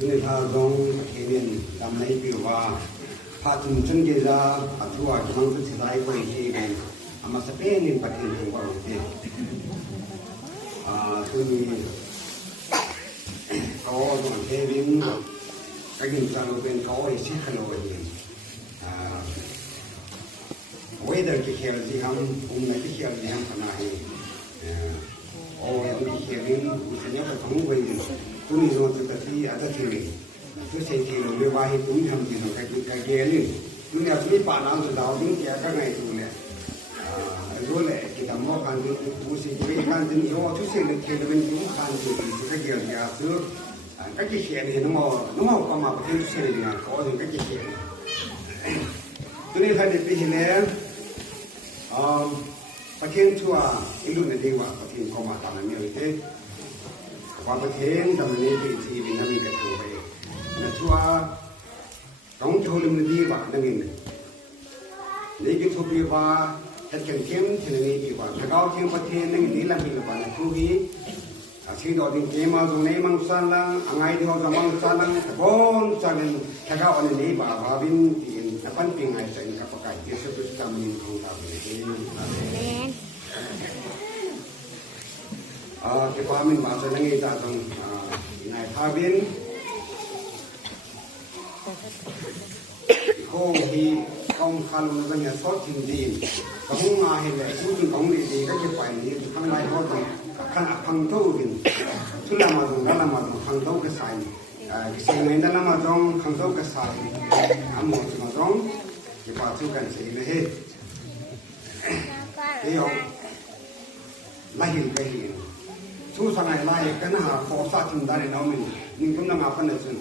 눈에 다동 개면 남나이 비와 파tum 전계자 아투와 기망수 세다이 거이시면 아마 스페인인 같은 경우가 있대. 그니 가오도 개빈 가긴 자로 된 가오의 시크로인 weather ki khel ji ham umna ki khel ji ham kana hai और उनकी खेलिंग उसने तो कम हुई तुम इस वक्त तभी आता थी तो से थी लोग वाही तुम हम जिन्हों का खेलिंग तुमने अपनी पाना तो दाव दिन क्या करना है तुमने रोले कि तमो खान जो उसे कोई खान दिन जो तो से ले खेल में जो खान जो इसका खेल गया तो का की खेल है नमो कमा पर तो से ले को जो का की खेल तुमने खाने पे ही लेประเทศทั่วอินโดนีเซียประเทศเข้ามาตามนั้นเลยที่ว่าประเทศตามนี้ที่เป็นนักวิจัยตัวไปนะทั่วต้องโชว์ลิมดีว่านั่นเองนี่ก็ทุกปีว่าถ้าเก่งเข้มที่นี่ดีกว่าถ้าเขาเก่งประเทศนั่นนี่ละมีละวันทุกปีสิ่งต่อถึงเกมมาตรงนี้มังสันลังอะไรที่เขาจะมังสันลังแต่บนจากนั้นถ้าเขาอันนี้บ่าวบินที่นับเป็นปีไงจะกับประกาศที่สุดจะมีของเราเลยที่ความเป็นมาจากนั้นจะต้องนายพาบินโค้งที่กองคันมันจะสดจริงๆต้องมาเห็นเลยพูดถึงของดีๆก็จะไปนี่ทำลายเขาต้องขนาดพังโต้กินทุลามาตรงนั้นมาตรงพังโต้ก็ใส่เสียงเงินนั้นมาตรงพังโต้ก็ใส่อาหมดมาตรงที่พาทุกันเสียเลยเดี๋ยวไล่หินไปหินสู้สังไงไล่กันนะฮะฟอร์ซ่าทิ้งได้แล้วมันนิ่งก็นั่งอาบน้ำจน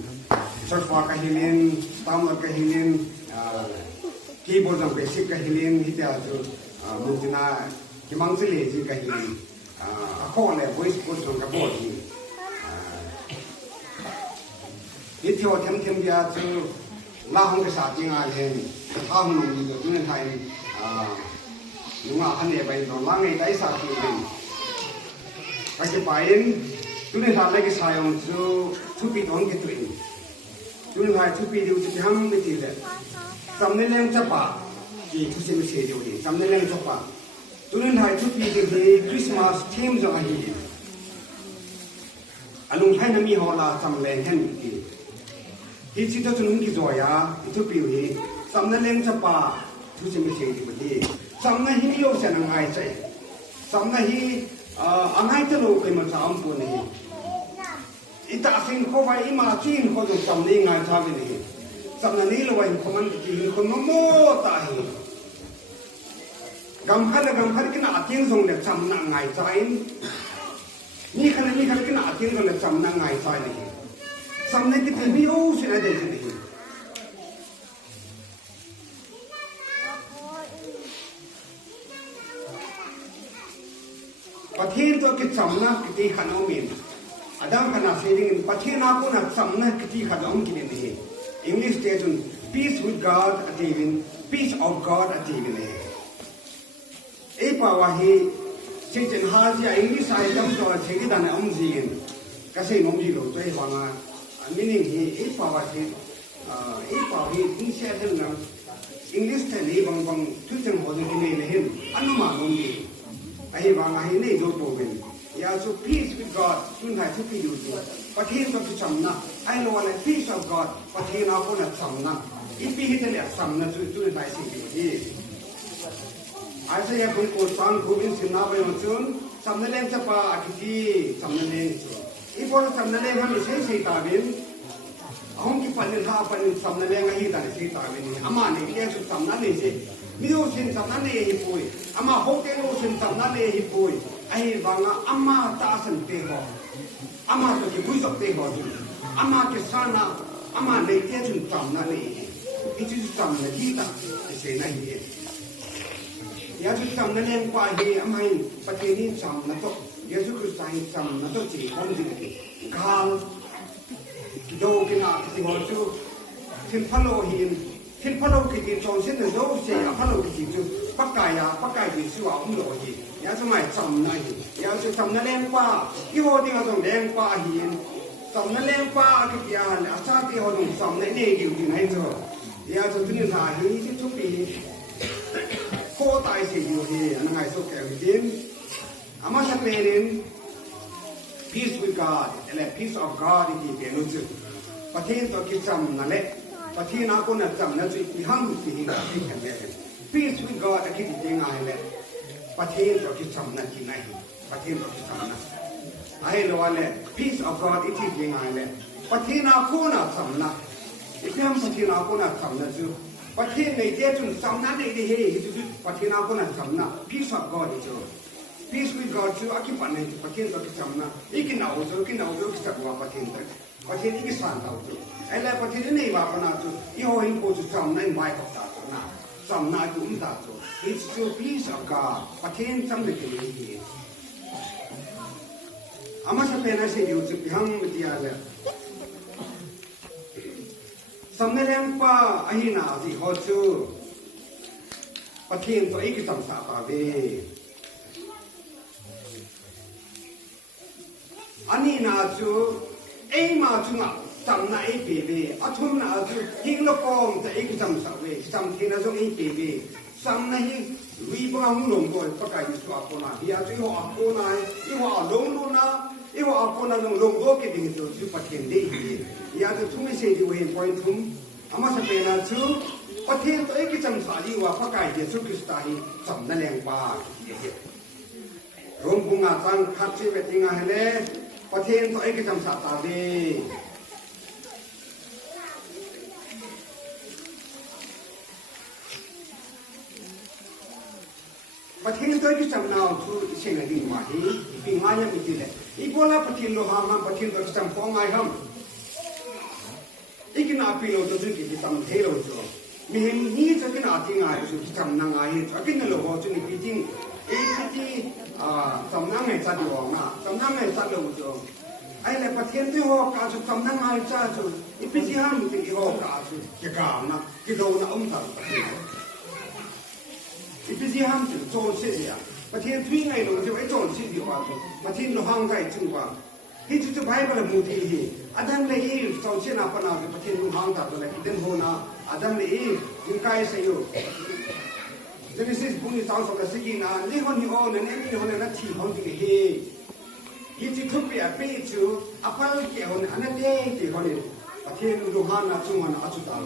ช็อตฟ้าก็หินสตาร์มก็หินคีย์บอร์ดเบสิกก็หินที่จะจุดมันจะน่าที่มังสวิรัติก็หินข้อเนี่ย voice coach ก็บอกหินที่ที่ว่าเทียมยาจุดล่าห้องกษัตริย์ยังไงเห็นท่าห้องนี้ก็อยู่ในไทยลุงอาคันเนี่ยไปตอนล่างในได้สักทีหนึ่งไปจะไปตุนทานอะไรก็ใช้องจูทุปีตอนกี่ตัวเองตุนทานทุปีเดียวจะทำไม่ดีเลยสำเนียงจับปะที่ทุกสิ่งเสียเดียวนี่สำเนียงจับปะตุนทานทุปีเดียวที่คริสต์มาสทีมจะอะไรอารมณ์ให้น้ำมีฮอลาสำเนียงแห่งที่ที่ที่จะตุนกี่ตัวyaทุปีนี้สำเนียงจับปะทุกสิ่งเสียเดียวที่สำนักฮิโยเซนังไงใช่สำนักฮิอันไหนจะรู้เป็นมันสามปุ่นนี่อิตาสิงเขาไว้อิมาจีนเขาจะสำนักไงชาบินี่สำนักนี้เราไว้คนมันจีนคนมันโม่ตายกำพันกินอาจีนส่งเด็กสำนักไงใจนี่ขณะกินอาจีนส่งเด็กสำนักไงใจนี่สำนักที่เป็นมิโอเซนอะไรนี่ประเทศตัวกิจสำนักกิจขนมมินอาดัมขณะเสด็จประเทศนักคนสำนักกิจขนมกินนี่อังกฤษเตจุน peace with God อธิวิน peace of God อธิวินเลยไอ้ป่าวว่าฮีเช่นหาที่อังกฤษใช้จำตัวเช่นกันอมจีนก็ใช้นมจีนตัวเองว่ามีนิ่งฮีไอ้ป่าวว่าฮีที่เชื่อถือนะอังกฤษเท่านี้บางทุกจังหวัดที่นี่เลยเห็นอันนู้นมานมจีไอ้บางไอ้นี่ดูตัวเป็นอยากจะ peace with God คุณไทยทุกที่อยู่ตัวประเทศต้องจำนะไอ้เราอะไร peace of God ประเทศเราคนจำนะอีปีที่เนี่ยจำนะจุดไหนสิ่งที่ไอ้เสียคนโกรธฟังคุณเป็นสิ่งน่าไปหมดจนจำนั่นเองจะป่าอาทิตย์จำนั่นเองอีพอจำนั่นเองทำให้เสียตาเป็นห้องที่ปันเนี่ยถ้าปันจำนั่นเองให้ตาเสียตาเป็นอามาเนี่ยเรียกจำนั่นเองสิมิโอเซนจำนั่นเองฮิปุยอามาโฮเทลโอเซนจำนั่นเองฮิปุยไอ้บางอามาตาสันเตหออามาตัวที่บุษบเตหอจุอามาเกษานาอามาในเทียจุนจำนั่นเองที่จุดจำนั่นที่ตาเสียนั่นเองยาจุดจำนั่นเองกว่าเฮียอามาประเทศนี้จำนั่นตัวยาจุดคือใจจำนั่นตัวจีคนจริงๆกาลโดกินาที่หัวจุทิมพะโลหินทิมพะโลกิจิจงเส้นโดเสียพะโลกิจิจุปักกายจิสุอาอุ้มโลหิยาสมัยจำนั่นยาจุดจำนั่นเองกว่ายี่ห้อที่เขาต้องแดงกว่าหิน some lampa again, a sati or some negative in Hazel. The other things are easy to be. Four I see you here, and I took everything. I must have made in peace with God, and a peace of God in the Benuzu. But he took it some Nale, but he not going to some Nazi, he hung to him, peace with God, I keep the thing I let. But he took it some Nazi, but he took it some Nazi. I know I peace of God, it is being I let. But he not going to some Nazi. It comes to he not going to some Nazi. But he may get to some Nazi, but he not going to some Nazi. Peace of God is yours. Peace with God to occupy it, but he took some Nazi. He can also look at what he took. But he is found out too. And like what he didn't want to, you owe him go to some nine bike of that now. Some night to that. It's still peace of God, but he ain't something to be. I must have been, I say, you to be hung with the other. Some lampa, Ahina, the hot too. But he ain't to eat some stuff away. Anina too. Aima to not some night baby, a tuna to hing the form to egg some away, some things on eat baby, some night rebound long boy, but I used to Apona. He has you are Apona, you are Lona, you are Apona long go getting into Super Candy. He has a two message away point home. I must have been a two, but he to egg some sadi or Pakai, the Sukistahi, some Nalang bar. Rumbunga Tan Katsi, wetting a head. ประเทศตัวเองก็จำสาตาดีประเทศตัวเองก็จำนาวทุกสิ่งที่มาที่ปีมาเนี่ยมีที่ไหนอีกคนละประเทศโลหะมันประเทศตัวเองจำฟ้องไงครับอีกน่าปีโลตัวจุดที่จำเทโลจ้ะมีเห็นนี่จะกินอาทิตย์ไงจุดที่จำนางไงจะกินโลหะจุดนี้ปีจริงอีกที่สำนักงานจัดอยู่นะสำนักงานจัดอยู่จ้ะไอ้เลยประเทศที่หัวกาจุดสำนักงานจัดจุดอีปีที่ห้ามที่หัวกาจุดเกี่ยวกับนะที่โดนนะองค์การประเทศอีปีที่ห้ามจุดโจรเสียประเทศที่ไงลงจะไว้โจรเสียดีกว่าจุดประเทศเราห้างใจจึงกว่าที่จุดจะไปเป็นมุทีที่อาจารย์เลยโจรเสียนับปนาจุดประเทศเราห้างตัดตัวเลยที่เดินหัวนะอาจารย์เลยจึงใกล้เสียอยู่Genesis พวกนี้สาวสกัดสิ่งนั้นเลี้ยงคนที่โอ้เนี่ยนี่คนนั้นที่คนที่เฮยี่ที่ทุบเปียปีจูอภัยเกี่ยวเนี่ยอันนั้นเด้ที่คนนี้ประเทศลูกฮันนะจุงฮันอาจุดเอา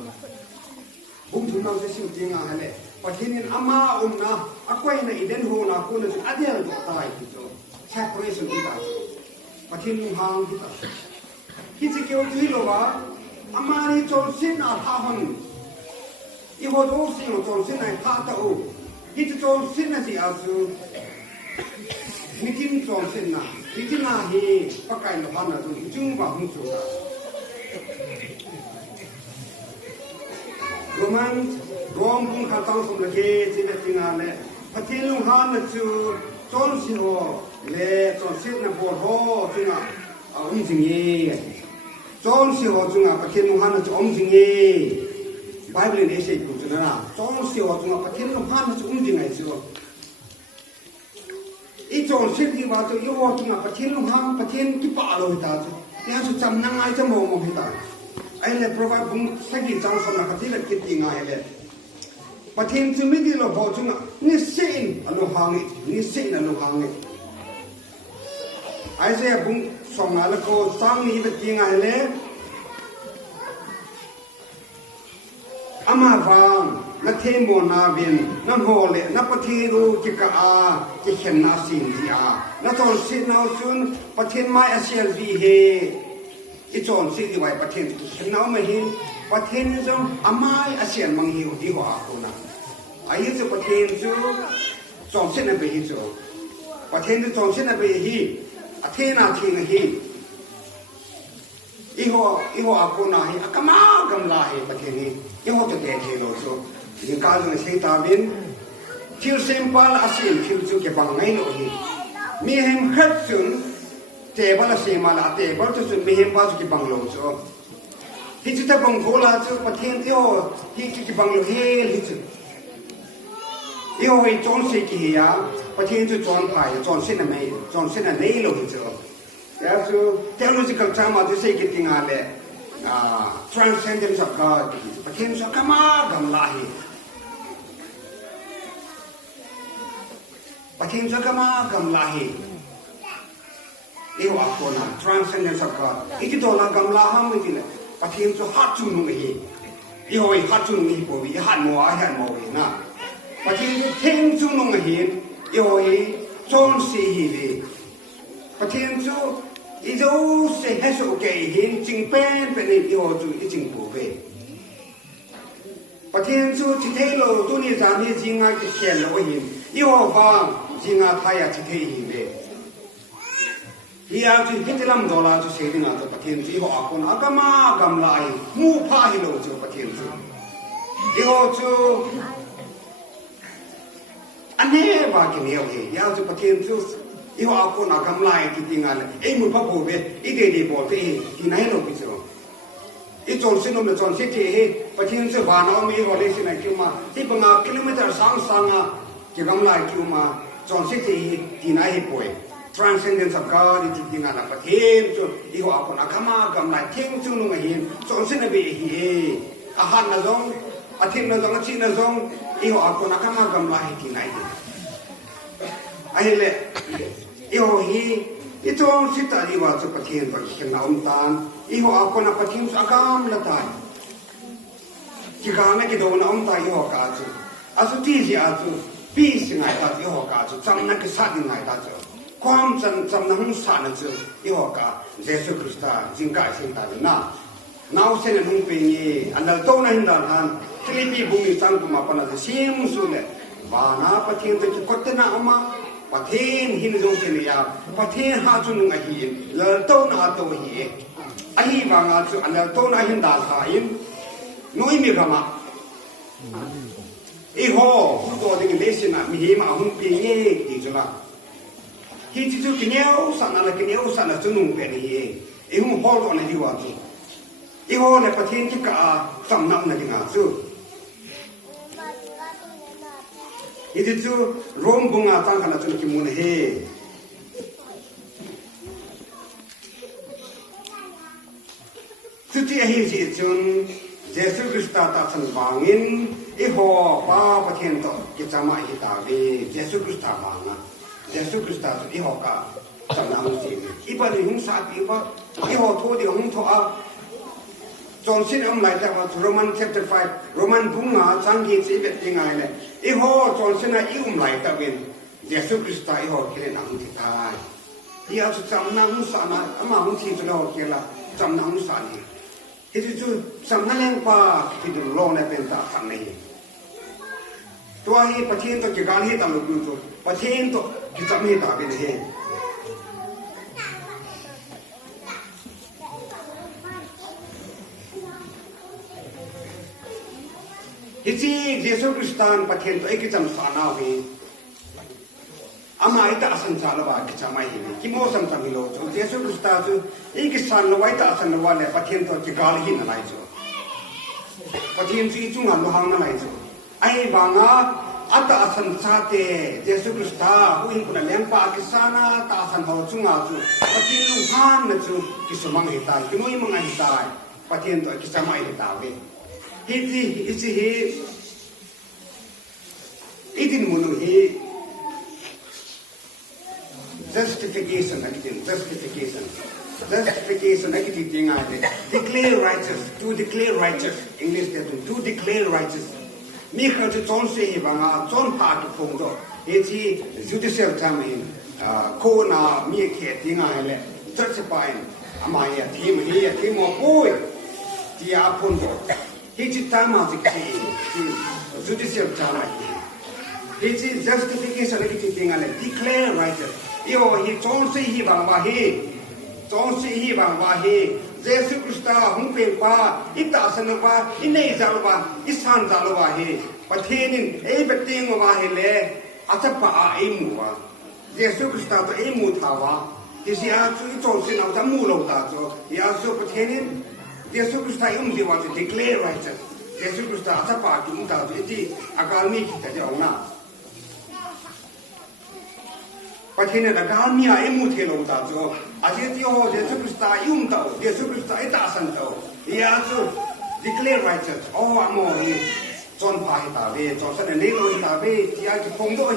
บุ้งทุนเราจะสิ่งจริงอะไรประเทศนี้อามานะอากวยในเดินหัวนะคนนั้นอเดียร์ตัวตายที่จูแช่คนนี้สุดที่ตายประเทศลูกฮันที่ตายที่จะเกี่ยวที่เราว่าอามานี่โจรสิ้นอาท่าหันอีหัวโจรสิ้นโจรสิ้นในท่าตะอูที่จะโจรสิ้นนะสิอาจูมิจิมโจรสิ้นนะมิจินาฮีปากไก่ละพันนะจูจึงว่าหุ่นจูโรมันรวมพุ่งข้าตั้งสมละเกจิเวติงานเลยประเทศลุงฮันนะจูโจรสิ้นหัวเล่โจรสิ้นนะปวดหัวจึงอ่ะอุ้มจิงเย่โจรสิ้นหัวจึงอ่ะประเทศลุงฮันนะจูอุ้มจิงเย่Bible in Asia group na na chong siwa tunga pathin no phan chu jing ai chu I chong sit di wa tu yo tunga pathin no ham pathin ki pa lo ta chu ya chu cham nang ai cham mo hi ta ai le provide bung sagi chang sam na ka ti le ki ti ngai le pathin chu mi di lo bo chunga ni sin alo hang ni sin alo hang ai se bung som na la ko sang ni be ti ngai le Ama vang na themo na bin na hole na pathiru chika a chichen na sin dia na ton sin na sun pathin mai asial vi he I ton sin di wai pathin chichen na ma hi pathin jong amai asial mang hi di wa ko na ai ye pathin ju chong sin na be hi jo pathin ju chong sin na be hi athena thing hi iho akona hi akama gamla hi pathin hi iho to de thelo so in ka jong sei ta bin thil simple asin thil chu ke bang ngai lo hi mi hem khat chun te bala se mala te bal chu mi hem ba chu ke bang lo so hi chu ta bang gola chu pathin iho hi ki bang lo he hi chu iho hi chon se ki ya pathin chu chon pai chon se na mai chon se na nei lo hi chu Yeah, so theological term of the sake thing are transcendence of God. But him so come on, gamlahi. But him so come on, gamlahi. You are gonna transcendence of God. It is all a gamlaha with it. But him so hot to me. You are hot to me, boy. You had more, I had more. But him so came to know him. You are don't see him. But him so is also has okay him ching pen pen it you to eating buffet. But him so Titelo, don't is on his zinga to share him. You are found zinga tire to pay him. He has to hit $1 to saving out of Patin, you are on Agama Gamlai, move Pahilo to Patin. You also a never can hear him. You have to Patin tooth. You are going to come like eating an Emu Papo, it did about Tinano Piso. It's also known as on city, but in the Vanomi or Listen like Yuma, people are kilometers Sanga, Kigam like Yuma, John City, Tinai boy. Transcendence of God, it's eating an apathy, so you are going to come out, come like King to know him, so Sinabi, he, a Hanazong, a Tinazong, a Chinazong, you are going to come out, come like Tinai. I let. Iho hi ito ang sita liwa sa patin pag kinauntan iho ako na patin sa agam latay kikana kidaw na untay iho kaso aso tizi aso peace ngai ta iho kaso samna ke sadin ngai ta so kwam sam na hung sa na so iho ka Jesus Christa jingka sinta na now sen hung pe ni anal to na hinda han Filipi bumi sang kuma pana sim sule bana patin to kotena ama Patin hin Zosia, Patin Hatun Ahi, Laltona Tohi, Ahi Bangatu, and Laltona Hindasain, Noimigama. Eho, who got the nation at him, a humpy, Isola. He took Kineo, San Alakineo, San Atunum Penny, a whom hold on a Yuatu. Eho, the Patin Tika, some nothing else. It is to Rome Bunga Tankana to Kimun He. Tutti Ahisi Jun, Jesus Christa and Bangin, Eho, Papa Kento, Kitama Hitabi, Jesus Christa Banga, Jesus Christa, Ehoka, Sanamusi, Iba the Humsa, Eho told the Hum to up. John Sinam like that Roman chapter 5, Roman Bunga, Sangi, everything I let. Iho, John Sina, like that win. Jesus Christa, Iho, Killing Amtitai. He has some Namusana, among things to know Killa, some Namusani. It is some Nalempa, to the Lone Penta, Sunday. To I hear Patin to Kigali, Tamutu, Patin to Kitamita in the head. Iti Jesus Christan patin to ikitam sanawi. Ama ita asan salawa kicamai ini. Kimo sam samilo. Jesus Christa tu ikisan lawa ita asan lawa le patin to kigali hin nalai jo. Patin tu itu ngan luhang nalai jo. Ai banga ata asan sate Jesus Christa huin kuna lempa kisana ta asan hawa chunga tu. Patin luhan na tu kisumang hitai. Kimo imang hitai. Patin to kisamai hitai. Iti itin munu he justification again declare righteous to declare righteous English to declare righteous me ka to ton se banga ton pa to phondo iti judicial term in ko na me ke tinga hele justify amaya team he team mo boy dia phondo He is judicial term. He is justification declare righteous. He don't say he don't say he Jesus Christa Humpepa, Itasanova, Inezalova, Isan Zalova he, but he in everything of Ahile, Atapa Emua. Jesus Christa to Emutawa, is the answer to Tosin of the Mulo Tato, he also pertaining. Jesus Christa umzi want to declare righteous. Jesus Christa atapa ki muta iti akalmi kita jauna. ประเทศนั้นก็มีไอ้มุทะลงตาจ้อาเจียที่เขาเยซูคริสต์ยุ่งเต่าเยซูคริสต์ไอ้ตาสันเต่าอยากจะ declare righteous อ๋อว่าโมยจนพายตาเวจนเสนอเลี้ยงตาเวที่อยากจะคงด้วย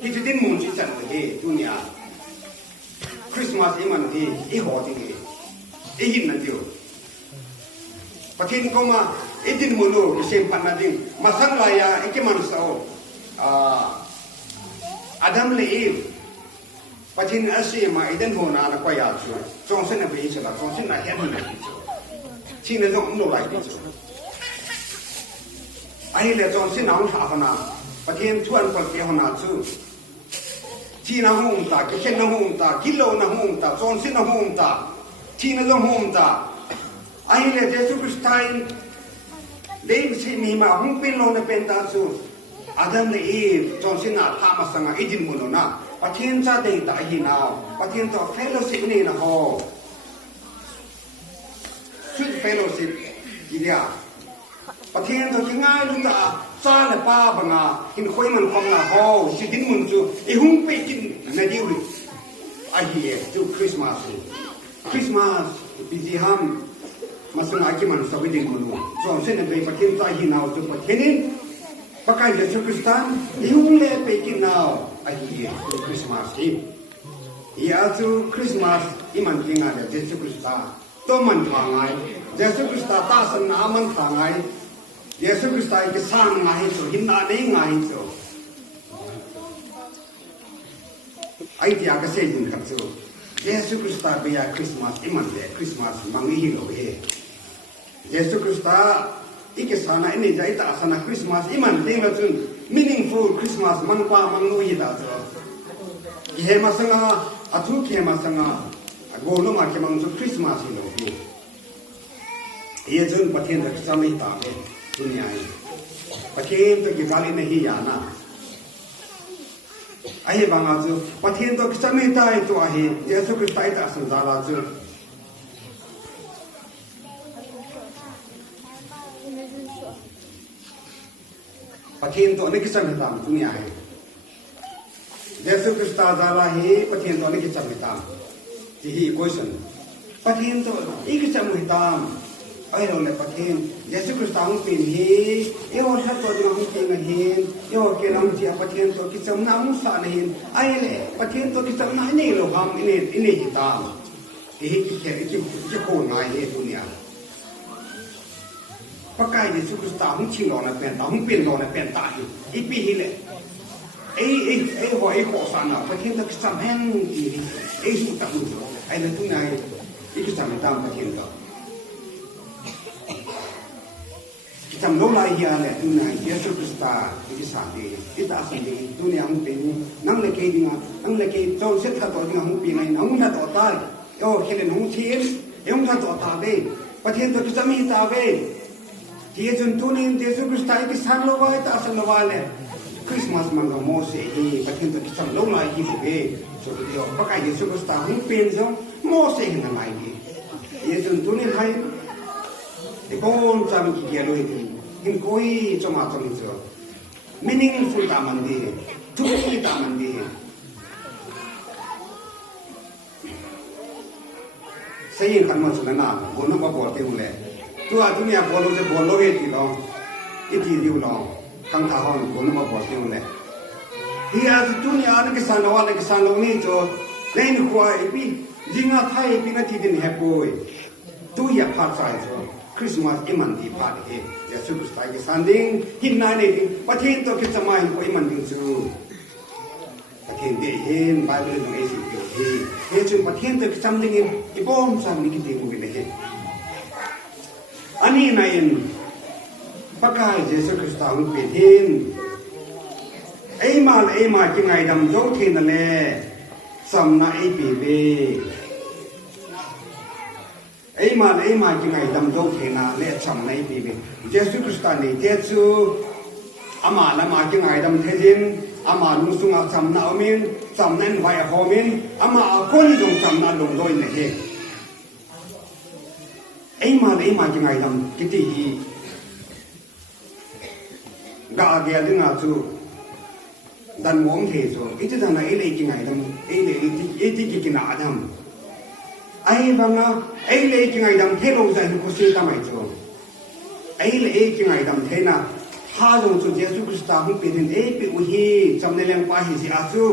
ที่จะดิ้นมุนที่จันทร์ที่ดุนยาคริสต์มาสอีมันที่อีหัวที่อีหินนั่นเดียวประเทศก็มาอีดิ้นมุนโลกเสียงพันนั่นเองมาสังลายไอ้ที่มันสาวอาดัมเลวประเทศอาเซียมาอีเดนโฮนาละกว่ายาชัวจงเส้นไปอีสละจงเส้นน่ะเห็นมันที่นั่นจงโนไลดิชัวไอ้เรื่องจงเส้นน้องหาขนาประเทศชวนคนเกี่ยวนาชัวที่นั่งห้องตาเขียนนั่งห้องตากิโลนั่งห้องตาจงเส้นนั่งห้องตาที่นั่นจงห้องตาไอ้เรื่องเยซูคริสต์เด็กที่มีมาห้องเป็นโลนเป็นตาชัวอาดัมเลวจงเส้นน่ะทำมาสังอีดินมุนนะประเทศจะได้ตาหินเอาประเทศต่อเฟลโลชิพนี่นะฮะชุดเฟลโลชิพกี่เดียประเทศต่อที่ง่ายลุตาซาเลป้าบังอาหินคุยมันคงนะฮะสิดินมุนจูอีหุ่งไปกินนาดิวไอเหี้ยจูคริสต์มาสปีที่ห้ามมาสมัยที่มันสวิดินมุนจงเส้นไปประเทศจะหินเอาจูประเทศนี้ประกาศจะคริสต์านอีหุ่งเล่ไปกินเอาไอ้เหี้ยคริสต์มาสอีอาจูคริสต์มาสอีมันกินอะไรเยซูคริสต์ตัวมันทางไงเยซูคริสต์ตาสนามันทางไงเยซูคริสต์ก็สร้างไงสุหินนาเด้งไงสุไอ้ที่อาก็เสียยินครับสุเยซูคริสต์เป็นคริสต์มาสอีมันเลยคริสต์มาสมังฮีโร่เเยซูคริสต์อีกสานะนี่ใจตาสนาคริสต์มาสอีมันเด้งแล้วจุนmeaningful Christmas man pa man no hita so ihe masanga athu ke masanga agolo ma ke mang so Christmas hi lo ye jun pathen da samai ta me dunya hi pathen to ki gali nahi ya na ai banga jo pathen to ki samai ta ai to ahe jesu christ ai ta san dala joประเทศตัวนี้กิจกรรมตามทุกอย่างเยซูคริสต์ตาดาราเฮประเทศตัวนี้กิจกรรมตามที่ฮีคุยสันประเทศตัวอีกกิจกรรมตามไอ้เราเนี่ยประเทศเยซูคริสต์ตามเป็นเฮเอวทัดตัวน้องเป็นเฮเอวเกลังเจียประเทศตัวกิจกรรมน้ำสานเฮไอ้เลยประเทศตัวกิจกรรมนั่นนี่เราทำนี่ตามที่ฮีกิจกิจโคนไงเฮตัวเนี้ยประกายเยซูคริสต์ตาหุ่งชิงหล่อนะเป็นตาหุ่งเป็นหล่อนะเป็นตาอยู่อีปีนี้เลยไอ้หัวไอ้ข้อสารน่ะประเทศตะกิจกรรมแห่งที่ไอ้สุดตะมุนไอ้เรื่องทุกอย่างไอ้กิจกรรมตามประเทศก็กิจกรรมโลกลายเฮียเลยทุกอย่างเยซูคริสต์ตาที่สานดีที่ตาสันดีทุกอย่างหุ่งเป็นนั่งเล็กดีงานั่งเล็กโจนเสร็จถ้าตัวดีงาหุ่งเป็นไงนั่งถ้าตัวตายโอ้เห็นหุ่งเทียนหุ่งถ้าตัวตาเบ้ประเทศตะกิจกรรมมีตาเบ้ที่จนตัวนี้เยซูคริสต์ตายที่สันโลกไว้ตาสันโลกไว้เลยคริสต์มาสมันก็โมเสสประเทศตะกิจกรรมโลกลายที่สุดเบ้สุดเดียวประกายเยซูคริสต์ตาหุ่งเป็นจงโมเสสนั่นลายที่จนตัวนี้ให้ไอ้คนจำกี่เกี่ยวเลยหินคุยจมาจำเจอ meaningful ตามันดีทุกที่ตามันดีเสียงขันมันสุดน่ะคนนั้นมาบอกเต็มเลยตัวทุกอย่างบอกเราจะบอกเราเองที่เราอีที่เดียวเราทั้งท่าห้องคนนั้นมาบอกเต็มเลยที่อาจจะทุกอย่างนั่นก็สั่งเราอะไรก็สั่งเราเนี่ยจะเล่นควายพี่ยิงอะไรพี่นั่นที่ดินแหกโวยตัวอย่างพาใส่จ้ะคริสต์มาสอิมันที่พาเองเยซูคริสต์ก็สั่งดิ้งหินนายนี่ประเทศตัวคิดจะไม่ก็อิมันดิ้งสู้ประเทศเดียเห็นไบเบิลตรงเอซิเดียเห็นจนประเทศตัวคิดจำดิ้งอีป้อมสั่งนี่คิดดิ้งมุกินเห็นอันนี้นายประกายเยซูคริสต์หุ่นเป็นเห็นไอ้มาจึงไงดำโจเทนนั่นแหละสำนักไอ้ปีเบไอ้มาจึงไงดำโจเทน่ะเละสำนักไอ้ปีเบเยซูคริสต์นี่เจซูอามาละมาจึงไงดำเทจินอามาลุงสุงอาสำนักอมินสำนักไว้หอมินอามาคนจงสำนักลงโดยเนี่ยเฮไอ้มาจึงไงดำกิติฮีกาเกียดึงอาจู ดันมองเทโซอิจิตันไอเลยกินไงดำไอเลยที่กินอาดำไอ้บังนะไอเลยกินไงดำเทโลใจกุศลทำไมโซไอเลยกินไงดำเทน่ะถ้าลงจุดเยซูคริสต์หุ่นเป็นเอปิอุฮีจำในเรื่องป้าหิสิอาซู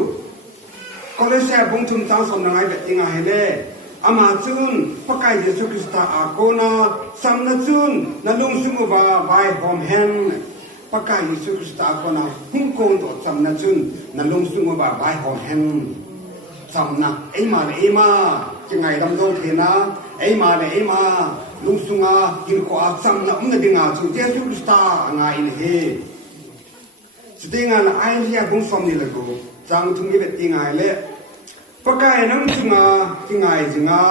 ก็เลยแซ่บงทุนตั้งสมนังไอแบบยังไงเลยอามาจุนพระกายเยซูคริสต์อาโกนาสัมนจุนนั่นลงสมุบาไวหอมแฮมพระกายเยซูคริสต์อาโกนาหุ่นโกนตัวสัมนจุนนั่นลงสมุบาไวหอมแฮมสัมนะไอมาจังไงดำโดเทนะไอมาลุงสุงากินกว่าสัมนะอุ้มเดงาจุเยซูคริสต์งาอินเฮสติงานไอเดียบุ้งสมนี่ละกูจังทุ่งยี่เบ็ดติงไงเละปะกายน้ำจุงาติงไงจุงา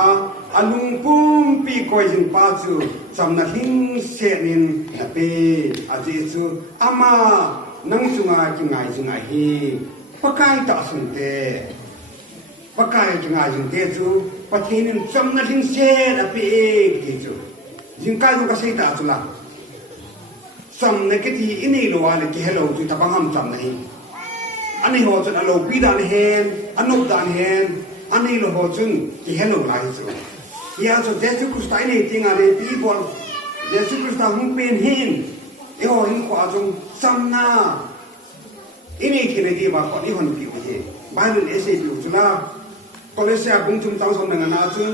อาลุงปุ่มปีกอยจิงป้าจูสัมนะหิงเสนินนะเปอาเจจูอามาน้ำจุงาติงไงจุงาฮีปะกายตาสุนเตปะกายจุงาจุงเตจูปะเทนินสัมนะหิงเสนะเปเกจูจิงกายจุงกะเสตาจุละสัมนะกะทีอินี่โลวาเลกิเฮโลจุตะบังฮัมสัมนะฮีอันนี้หัวจุนอโลปีดานเฮนอันนบดานเฮนอันนี้โลหัวจุนกิเฮโลไลจุยาจุเยซูคริสต์นี่จริงอะไรปีบอลเยซูคริสต์หุ่นเป็นเฮนเอโอหินขวาจุงสัมนาอินี่คิดเลยดีว่าคนที่คนผิวเฮบาลุนเอเซผิวจุละก็เลยเสียบุ้งจุนตั้งสมนังนาจุน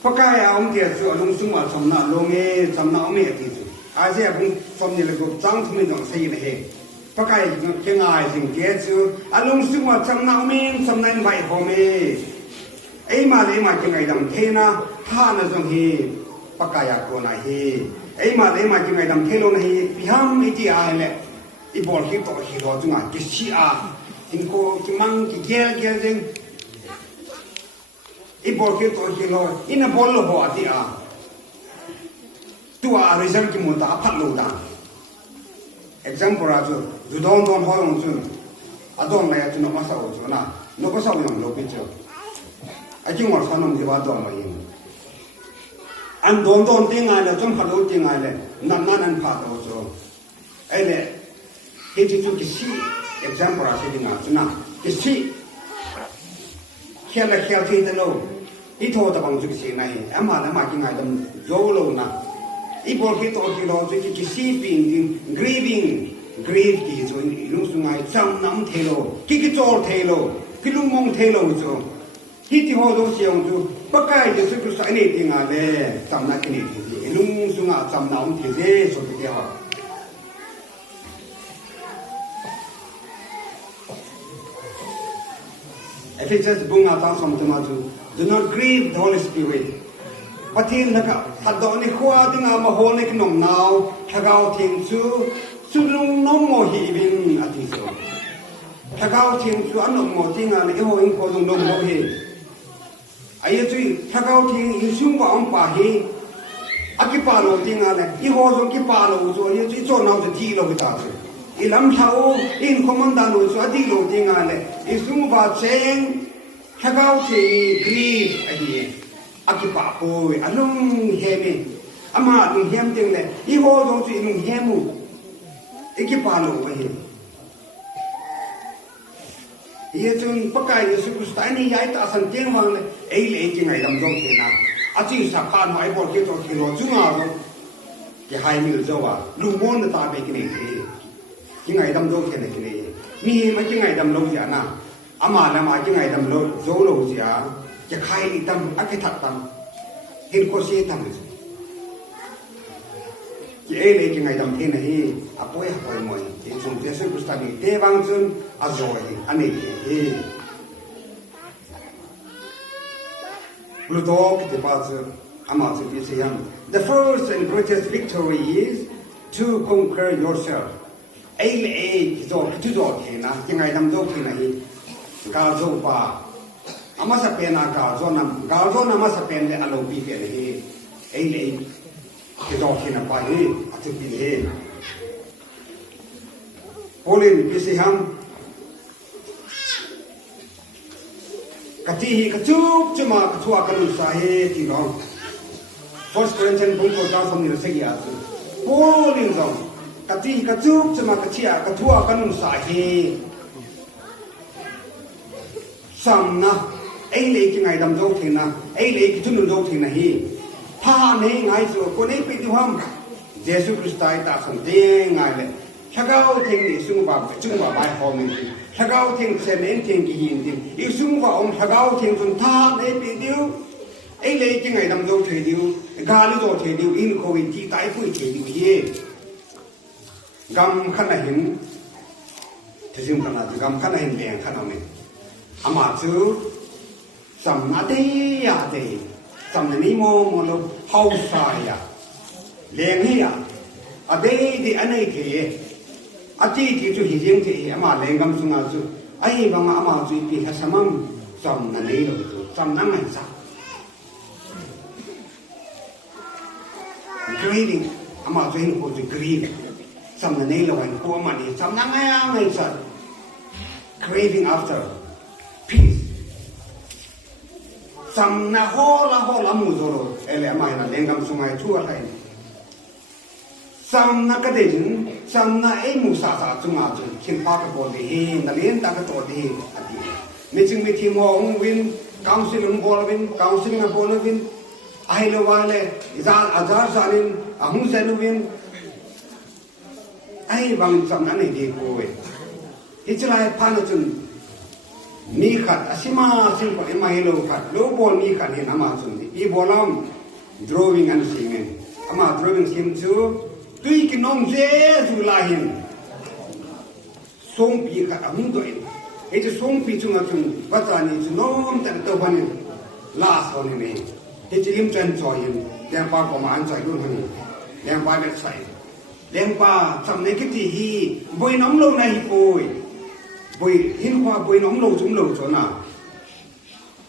พอกายเอาเดียจุลงสุมาสัมนาลงเอสัมนาไม่ติจุอาเซียบุ้งสมนี่เลยก็จังทุ่มนี่ต้องใส่เลยเฮปะกายเก่งไอ้สิ่งเกจูอารมณ์สุมาจำนาไม่จำนายไม่พอเมไอ้มาเลยมาเก่งไอ้ดำเทนะท่านะจงเฮปะกายก็น่าเฮไอ้มาเลยมาเก่งไอ้ดำเทโลนะเฮพิหามไม่ที่อาเละอีบอลที่ต่อฮีโร่จุงอ่ะกิชีอาอินโกกิมังกิเกลเจงอีบอลที่ต่อฮีโร่อินบอลโลหัวที่อาตัวอะไรสักกี่มุตาพัดลูดา example อาจุดูดอนหัวลงจุนอดอนอะไรจุนมาสาวจุนะนกสาวยังโลปิจูไอ้จิงว่าสานมที่ว่าดอนมายิงอันดอนติงไงเลยจนพัดลูติงไงเลยนั่นพัดเอาจูไอ้เนี่ยเฮ้ยจุกิสิ example อาเสดิงาจุนะกิสิเขียนที่ตะโลอีโทตะบังจุกิสิไหนอามากิงไงดำโจโลนะอีบอลที่ตัวที่เราจะคิดซีปิงกรีฟที่ส่วนลุงสุงไงจำน้ำเทโลคิดโจเทโลคิดลุงมงเทโลจูที่หัวตัวเสียงจูปากกายจะสุดสุดนี่ที่งานเลยจำนักนี่ที่ลุงสุงอ่ะจำน้ำที่เจ้สุดที่เดียว Ephesians บุ้งอาตาสมตัวมาจู Do not grieve the Holy Spiritประเทศนะครับถ้าโดนในขั้วที่งามาโหในขนมนาวถ้าเราทิ้งสุลุงน้องโมหิบินอาทิตย์ถ้าเราทิ้งอันน้องโมที่งานในหัวอินโคตรน้องโมหิไอ้จุยถ้าเราทิ้งอินซุ่มว่าอันป่าหิอากิปาโลที่งานเลยอีหัวส่งกิปาโลส่วนไอ้จุยโจนเอาจะที่โลกิตาสิอีลำเท้าอินคอมมานดาโลส่วนที่โลที่งานเลยอีซุ่มว่าเชงถ้าเราทิ้งกรีฟไอ้เนี่ยอากิปะโอยอลุงเฮมิอามาลุงเฮมจึงเลยอีโหจงจุลุงเฮมุอากิปะโลไปเฮये जो पक्का ये सुकुस्ता नहीं यार तो असल तेल वाले ऐ ले कि नहीं दम जों थे ना अच्छी सफान हाई बोल के तो किलो जुआ तो कि हाई मिल जावा लुमोन न ताबे कि नहीं थे कि नहीं दम जों थे ना कि नहीं मी में कि नहीं दम लोग जा ना अमा ना मा कि नहीं दम लोग जो लोग जाจะใครตำอักขัดตำเห็นก็เสียตำเลยที่เลยจังไงตำที่ไหนอาป่วยหายหมดที่ส่งเจ้าสุดท้ายเตะบางจนอาจอยอันนี้ลูกดอกที่ป้าจะอามาจะพิเศษ The first and greatest victory is to conquer yourself ที่จอดเห็นนะยังไงทำจอดที่ไหนการจอดป่าอามาสเปนกาโซนมาสเปนเลยอารมณ์ปีเปลี่ยนเฮเลยที่ดอกที่นับไปอาจจะปีเฮโอลินพิเศษฮัมกะทิกะจุบจะมากระทัวกันสาเหตุที่น้อง First Corinthians บุ้งโคจ้าสมนิรสิกยาสุโอลินซองก กะตีกะจุกจะมากะเชียกะทั่วกันนุ่งสาเฮสัมนะไอ้เล็กยังไงดำโจกถึงนะไอ้เล็กจุนนุ่งโจกถึงนะฮีพาเนไงสัวคนนี้ไปดูห้ามเยซูคริสต์ตายตาสันเตียงไงเลยถ้าเขาทิ้งนี่ซึ่งว่าใบหอมนี่ถ้าเขาทิ้งเซนเอ็นทิ้งกี่หินทิ้งอีซึ่งว่าองค์ถ้าเขาทิ้งจนท่าในปีเดียวไอ้เล็กยังไงดำโจกเทียวกาลิโจเทียวอินโควิดที่ตายผู้เทียวเย่กำขนาดเห็นที่ซึ่งขนาดกำขนาดเห็นแรงขนาดนี้อามาซื้อสำนักเดียเดียสำนักนี้โมโลเฮาสายะแรงเฮียอเดียอันนี้เทียอาจีที่จุดหิ้งเทียอามาแรงกำสุงอาจุไอ้บางอามาจุดปีฮัสมัมสำนักนี้เราสำนักไหนสัก greeting อามาจุดหิ้งโคจุ greet สำนักนี้เราเป็นพวกมันนี่สำนักไหนอะไรสัก craving after peace สำนักฮอละมูโซโรเอเลอามาเห็นแรงกำสุงไงชั่วไทยสำนักกระเด็นสำนักไอ้มูซาจุงอาจุขินพากระโบดีนั่นเองตากระโจดีอดีนี่จึงมีทีมองวินกาวซิลงบอลวินกาวซิลงบอลวินไอเลวาเลอาจารย์ซาลินอาหุเซลูวินไอ้บางสำนักนี่ดีกว่าฮิจไลพานุจุนมีขัดอาชิมาสิงห์เอ็มไอโลขัดโลบอลมีขัดเห็นอามาจุนดีอีบอลล์drawing and singing อามา drawing ซิมจูตุยกินน้องเจสุลาหินส่งปีขัดอาหุตัวเองไอ้จะส่งปีจุงอาจุนวัจานี่จุน้องแต่ตัววันนี้ลาสคนนี้ไอ้จะลิมจันจอยหินเลี้ยงปลาประมาณใจรุ่นนี้เลี้ยงปลาเล็กใส่เลี้ยงปลาสำเน็จกิติฮีบอยน้องโลในฮีปุยบอยหินขวาบอยน้องโลจุ่มโลจน่ะ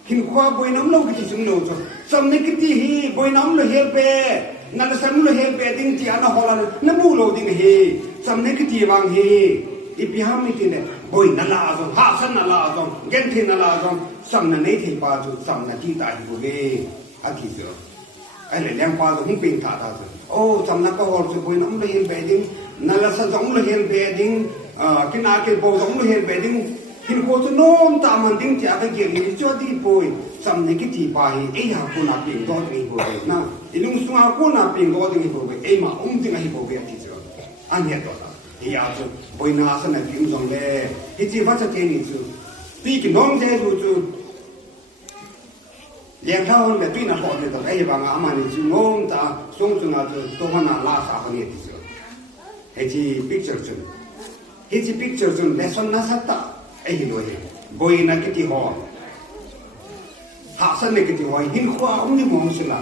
หินขวาบอยน้องโลกิติจุ่มโลจสำเน็จกิติฮีบอยน้องโลเฮลเปนั่นสำเน็จเฮลเปดิ้งที่อันนั้นฮอลล์นั่นบูโลดิ้งฮีสำเน็จกิติวังฮีอีพิฮามิติเนี่ยบอยนั่นละอาจงฮาสันนั่นละอาจงเกนเทนั่นละอาจงสำเน็จที่ปาจุสำเน็จที่ตายบุเกอาทิตย์เดียวไอ้เลี้ยงปลาจะหุ่นเป็นถาดจุโอ้สำนักก็ฮอลจะบอยน้องโลเฮลเปดิ้งนั่นละสันจงโลเฮลเปดิ้งกินอาเกลโบจงโลเฮลเปดิ้งหินโคตรโน้มตามันดิ้งที่อาเกลนี่จอดีปุยสำเน็จที่ปาฮีไอ้หาคนนับเป็นตัวดิ้งปุยนะอีลุงสุงหาคนนับเป็นตัวดิ้งปุยไอ้มาดิ้งไอ้ปุยอาทิตย์เดียวอันนี้ตัวละไอ้อาจุบอยน่าสนับดิ้งจงเลยฮิจิวัชเทนิจุตีกินน้องเจจุเลี้ยงข้าวเนี่ยตีน่าพอเลยตัวไอ้บางอามันจุงงตาส่งจุงอาจุตัวมันน่าลาสาคนนี้ที่จุไอ้ที่พิกเจอร์จุไอ้ที่พิกเจอร์จุเลสอนน่าสัตตาไอ้ที่ด้วยบอยน่าคิดที่หอหาสันเนี่ยคิดที่หอหินขวานี่มองสิละ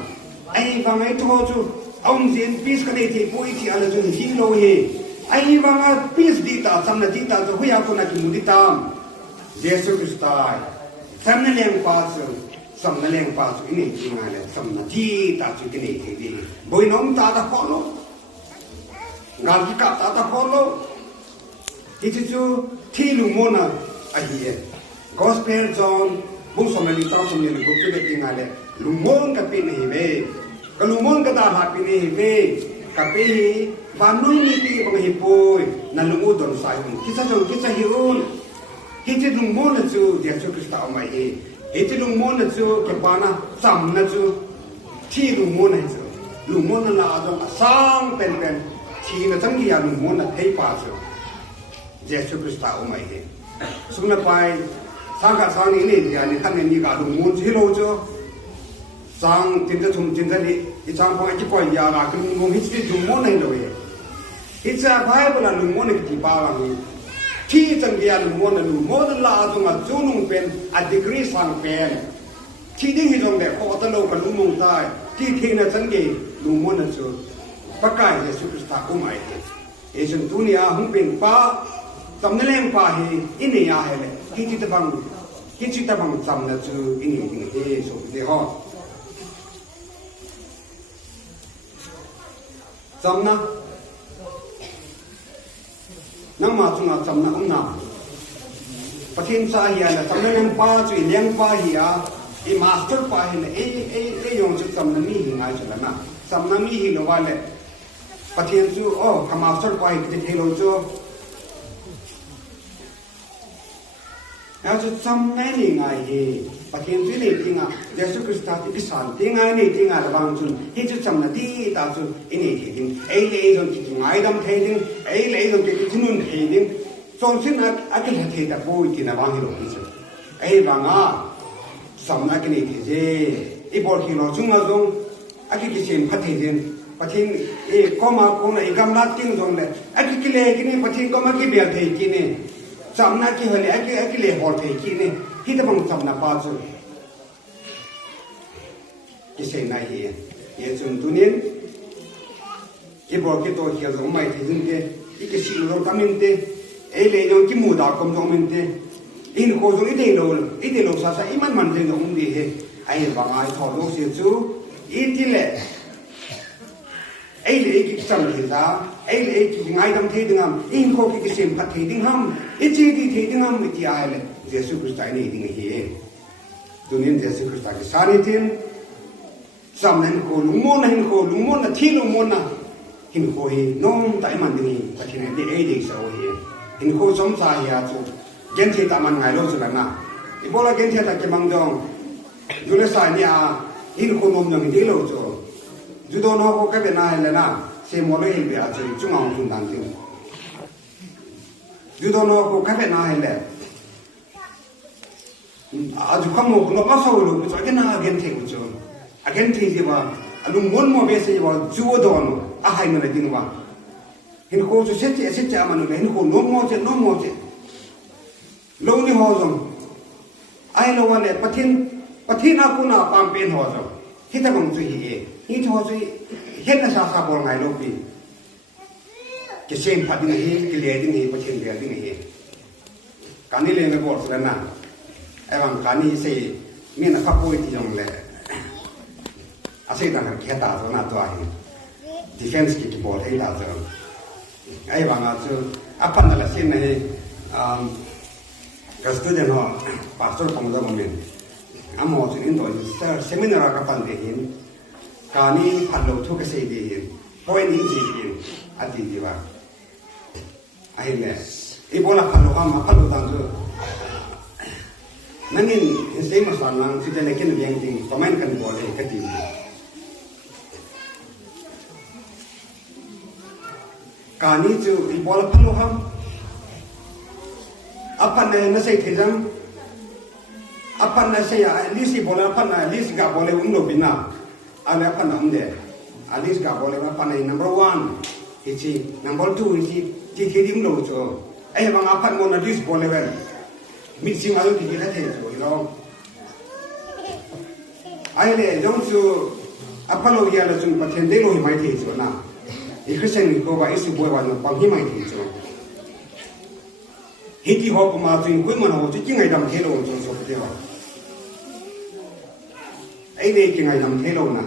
ไอ้บางไอ้ตัวจุเอาเงินพิสกันไอ้ที่ปุยที่อะไรจุหินโลเฮไอ้บางพิสดีตาสำนักดีตาจุหุยาคนนักมุดิตามเยซูคริสต์ตายสำนักเลี้ยงปลาจุสำนักเลี้ยงปลาจุอินี่จริงอะไรสำนักดีตาจุกินนี่ที่ดีบอยน้องตาตาพอโลงานที่กับตาตาพอโลที่จู่ที่ลุงมน่ะไอ้เหี้ย Gospel John บุ้งสมัยนี้ตามสมัยนี้บุกไปจริงอะไรลุงมนกับเป็นเหตุก็ลุงมนก็ตาหักเป็นเหตุกับเป็นวันนู้นนี่ที่บางเหตุป่วยนั่นลุงอุดรสายหุ่นคิดซะจนคิดซะหิวคิดจะลุงมนน่ะจู่เดี๋ยวจะคริสต์เอามาเฮ้ยจะลุงมนน่ะจู่เก็บบ้านน่ะซ้ำน่ะจู่ที่ลุงมนน่ะจู่ลุงมนน่ะละจงซ้ำเป็นที่น่ะจังกี่อย่างลุงมนน่ะเทป้าจู่เดี๋ยวจะคริสต์เอามาเฮ้สุนัขไปสังกัดสังนี้นี่อย่างนี้ท่านนี่ก็ลุงมนที่เราจู่สังจินจะชุมจินจะนี่อีสังพออีกคนยาละคือลุงมนฮิตที่ลุงมนนี่เลยฮิตจะไปเวลาลุงมนนี่ที่ป้าว่างี้ที่จังเกียร์ลุงมนน่ะลุงมนละจงอ่ะจู่ลุงเป็นอัดดีกรีสังเป็นที่ดิ้งที่ตรงเด็กพอตะโลกับลุงมนตายที่เทน่ะจังเกียร์ลุงมนน่ะจู่ปากกาเยซูคริสต์เอามาเอเจนตุนีอาหุ่นเป็นป้าสำนักเลี้ยงปลาเฮอินี่ยาเฮเลยฮิจิตบังสำนักจูอินี่ดิ้งเฮสุดเดียวสำนักนั่งมาจุงอาสำนักน้ำประเทศสาเฮียนะสำนักเลี้ยงปลาจูเลี้ยงปลาเฮียอีมาสเตอร์ปลาเฮเลยยงจุดสำนักมีหิงไงจุดละนะสำนักมีหิงละวันเลย ประเทศจูโอ้ขมาสดไปกิจเทโลจูแล้วจะจำแน่นี่ไงเฮประเทศจูนี่จริงอ่ะเยซูคริสต์ที่พิสานที่ไงนี่จริงอ่ะระวังจุนที่จะจำนาดีตาจุนอินี่จริงไอ้เลี้ยงจริงไอ้ดำเทจริงไอ้เลี้ยงจริงที่นู่นเทจริงส่วนสิ่งนั้นอากิเลสเทแต่พูดจริงนะบางทีเราพิจารไอ้บางอ่ะสำนักนี่เทเจไอ้บอลที่เราจุงมาจุงอากิเลสพัฒน์เทจประเทศก็มาคงไอ้กำลังจริงตรงเลยไอ้กิเลสกินประเทศก็มากิเบียร์เทกินสำนักที่เหลือไอ้กิเลสหอเทกินที่จะบังสำนักป้าจุกิเสนาเฮียเยจุนตุนินกิบอกกิตัวเขียวสมัยที่จุนเตอีกสิ่งเราทำมินเตไอ้เลยยังกิมูดาคมจงมินเตอินโคจงอีเดโลซาซาอิมันเจงงดีเฮไอ้บางไอ้ทอดลูกเสียจูอีที่เล่ไอ้เล็กกิจำที่จ้าไอ้เล็กกิจง่ายทำที่ดึงhamอินโคกิจเสียมพัดที่ดึงhamไอ้จีดีที่ดึงhamไม่ที่อะไรเลยเยซูคริสต์นี่ดึงเฮียตัวนี้เยซูคริสต์ที่สานิทินสำนักโคลุงมอนนะที่ลุงมอนนะหินโคเฮน้องแต่มันดึงพัดที่ไหนเด็กไอ้เด็กสาวเฮียหินโคสมใจเฮียจูเกณฑ์ที่ตามันไงรู้สึกนะอีโบลาเกณฑ์ที่ตาเก็บมังดองดูแลสายเนี่ยหินโคนมยังดีรู้จูจุดนั้นเขาแค่เป็นนายเลยนะเสมอเลยเห็นไปอาจจะจุงเอาจุนดันจริงจุดนั้นเขาแค่เป็นนายเลยอาจจะข้ามมุกนับว่าสาวลูกจะแค่น่าเกณฑ์เทกุจูเกณฑ์ที่ที่ว่าลุงม้วนมัวเบสที่ว่าจุดนั้นอาหายมันจริงว่าเห็นเขาจะเสียมันเลยเห็นเขาน้องมอเจลงนี่หัวจงไอ้เราวันเนี่ยประเทศนักกุน่าปามเป็นหัวจงที่จะบังจุยเองนี่ทอจุยเห็นนะสาบอลไงลูกพี่จะเชื่อพัดดิ้งเฮกิเลสดิ้งเฮประเทศเดียดิ้งเฮการนี้เลยไม่บอกสุดนะไอ้บางการนี้สิมีนักขับปุ่ยที่ยงเลยอาศัยต่างกันแค่ตาตัวหน้าตัวเองดิเฟนส์กี่บอลให้ตาตัวไอ้บางอาจจะอัปปันนั่นแหละสิ่งนี้ก็สตูดิโอพาสตอร์ของเราเหมือนอาหมอจุดนี้ตัวเซมินาร์กับปันเดียนการนี้พันโลทุกเสียดีเพราะนี่จริงอดีตดีว่าไอ้เนี่ยอีโบลาพันโลตั้งตัวนั่นนี่เสียมาสอนนังสิ่งที่เล็กนิดเดียวจริงคอมเมนต์กันบ่อยก็ดีการนี้จู่อีโบลาพันโลอัปปันเนี่ยไม่ใช่ที่จังอัปปันเนี่ยใช่ลิสิโบลาพันเนี่ยลิสิกับโบเลอุ้มโลบินาอะไรพันนั่นเด้อลิสกับโบเลว่าพันใน number 1ฮิจิ number 2ฮิจิที่คิดยิ่งโลจูไอ้บางพันมันลิสโบเลวันมิซิมาลูที่คิดได้จูอีน้องไอ้เนี่ยยงจูอัปปันโลยาลจูประเทศเดโลหิมายที่จูนะอีคริสเตียนก็ว่าอิสุบวยวันปังหิมายที่จูฮิจิฮอปมาจูคุยมันหัวจูจริงไอ้ดำเทโลจูสุดเดียวไอ้เนี่ยจริงไอ้ดำเทโลนะ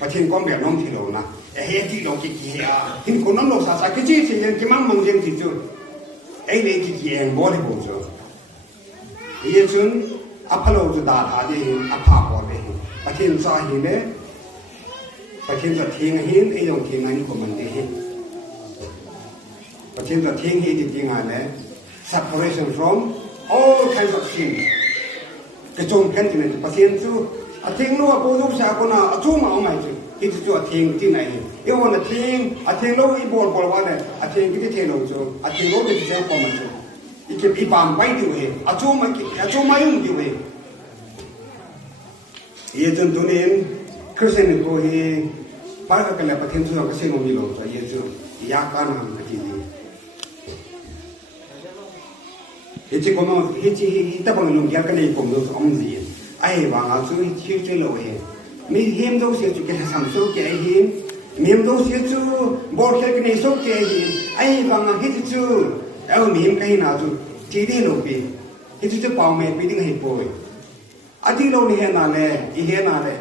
ประเทศก้อนแบบน้องที่เรานะไอ้เฮที่เราคิดกี่อ่ะหินคนน้องเราสาสาคิดที่สิ่งที่มั่งมั่งยังที่จุดไอ้เนี่ยคิดกี่เองบ่ได้บ่จุดเยซุนอัพพโลจุดดาหาเองอัพพาบ่ได้ประเทศสาหินเนี่ยประเทศจะทิ้งหินไอ้ยงทิ้งอันนี้ก็มันดีประเทศจะทิ้งหินจริงๆอะไร separation from all kinds of sin กระจงแผ่นที่นั่นประเทศจู่อาทิ้งโลกปูทุกชาคนน่ะอาทุ่มเอาไม่จุที่จะจู่อาทิ้งที่ไหนเอวันอาทิ้งโลกอีบอลว่าเนี่ยอาทิ้งที่เทโลจู่อาทิ้งโลกที่เจ้าความมันจู่อีกอีปามไปดูเองอาทุ่มมายุ่งดูเองเยจุนตัวนี้คริสเตียนก็เฮปาร์กกันแล้วประเทศจู่ก็เสียงมีโลจู่เยจุอยากการทำที่นี่เฮจิก็มันเฮจิแต่บางลุงอยากกันเลยผมดูอมดีไอ้บางอาจูชิวๆเลยมีเห็มดูเสียจูแกทำสู้แกเห็มมีเห็มดูเสียจูบอลแค่กันเลยสู้แกเห็มไอ้บางอาเฮจิจูเอามีเห็มกันน่าจูจีดีโลปีเฮจิจูเป่าเมย์ไปดึงให้ป่วยอาทิตย์เราเนี่ยน่าเลยอีเห็นน่าเลย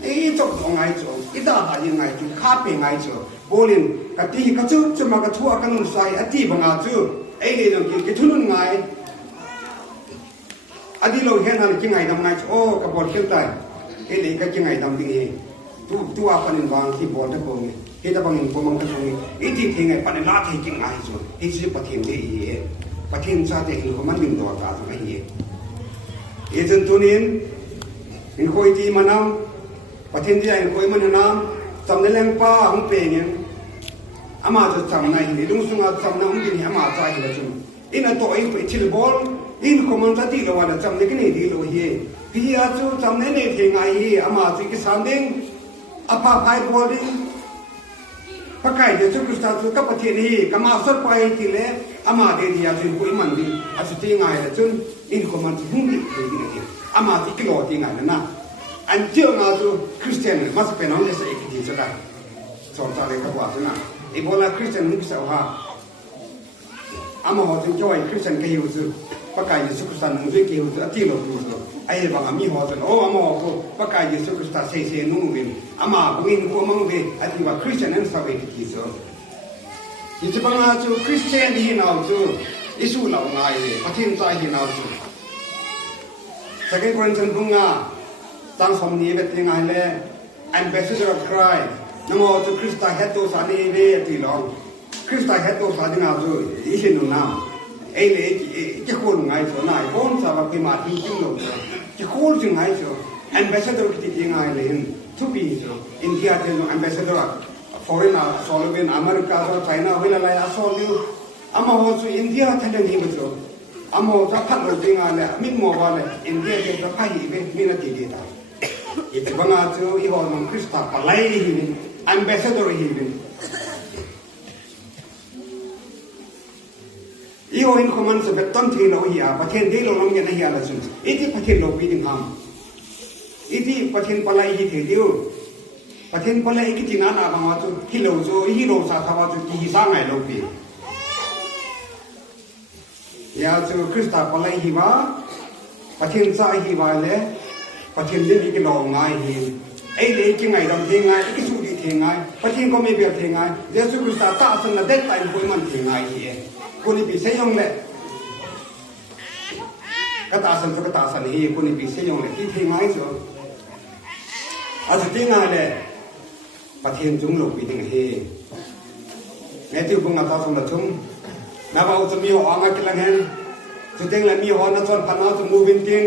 ไอ้จบตรงไงจูอีตาหายังไงจูข้าเป็นไงจูบอลินกะตีกะจูจะมากระทั่วกันนุ่นใส่อาทิตย์บางอาจูไอ้เลยต้องกินกะทุนไงอดีตเราเห็นอะไรจริงไงทำไงโอ้กระบอกเขี้ยวใจเอ้ยก็จริงไงทำดีจ ตัวปันวางที่บอลตะโกงเฮตะบังปมังตะโกงอีที่เทงไงปันลาเทจิงไงส่วนอีสิประเทศดีประเทศชาติเองก็มันดึงตัวกาตัวไอ้เอจนตัวนี้อินโคยจีมานำประเทศที่อินโคยมันนำจำในแรงป้าของเปย์เนี่ยอามาจะจำในหินลุงสุงอาจำในองค์ดินอามาใจหินละจุนอินตัวอินไปชิลบอลอินคอมันจะดีละวันจำในกันนี่ดีละเฮียพี่อาจูจำในเนี่ยเทงไงอามาจิกิสันดิงอาภาพายบอลดิงพระไก่เดี๋ยวชุกสตาร์จุกับประเทศนี้ก็มาสุดไปทีเล่อามาเดียจุนคุยมันดิอาสุดที่ไงละจุนอินคอมันจะหุ่นดีเลยอามาจิกิโลที่ไงนะอันเจ้ามาจูคริสเตียนมาสเป็นน้องจะใส่กิจสุดาสอนอะไรกับว่าจุนะไอ้โบราณคริสเตียนนึกเสียว่าอามาหัวจุนจ่อยคริสเตียนเกี่ยวจูพระกายเยซูคริสต์นุ่งจุนเกี่ยวจูที่เราดูจูไอ้บางอามีหัวจุนโอ้อามาหัวพระกายเยซูคริสต์เสียนุ่งวินอามาบุญหัวมังวินไอ้ที่ว่าคริสเตียนนั้นสบายกิจจูยิ่งจะบางอาจูคริสเตียนที่น่าจูยิสูเหล่าไงประเทศใจที่น่าจูสักแค่คนฉันบุญงาตั้งสมนี้เป็นยังไงเลย Ambassador of Christ นั่งเอาจุคริสต์เฮตโตสานีเวทีลองคริสต์เฮตโตสานีงาจูอีเช่นนู้นนะไอ้เลยจะโค่นไงส่วนไหนคนสาวพิมาทิ้งจิ้งลงจะโค่นจึงไงส่วน Ambassador ที่ยังไงเลยทุกปีส่วนอินเดียจะ Ambassador Foreign สโลเวนอเมริกาส่วนไชน่าเวลาอะไรสโลวิวอามาหัวส่วนอินเดียท่านนี้มันส่วนอามาหัวจะพัดลมยังไงเลยมิดมัวว่าเลยอินเดียจะพัดหีบมีนาทีเดียวอีกบางอาจูอีกคนคริสต์ปลายหิน ambassador หินอีกคนเขามันจะเป็นต้นทีเราเหี้ยประเทศที่เราลงยันเหี้ยละจุนอีที่ประเทศเราปีดึงคำอีที่ประเทศปลายหินเดียวประเทศปลายอีกที่นั่นบางอาจูฮิโลจูฮิโลซาทาวาจูที่สร้างไงเราปียาจูคริสต์ปลายหิวะประเทศใจหิวะเลยประเทศนี้ก็ลองง่ายหินไอ้เด็กยังไงเราเทงไงไอ้สุดีเทงไงประเทศก็ไม่เบียดเทงไงเยซูคริสต์ตาสนะเด็ดไปคนมันเทงไงเหี้ยคนนี้ปีเสียงเลยก็ตาสนก็ตาสนเหี้ยคนนี้ปีเสียงเลยที่เทงไงส่วนอาจจะเทงไงเลยประเทศจุ่มหลบปีเทงเหี้ยแม้ที่พวกเราตาสนละจุ่มแม้ว่าจะมีหัวงากิลังเห็นสุดท้ายแล้วมีหัวนัดส่วนพันธุ์จะมูวินติง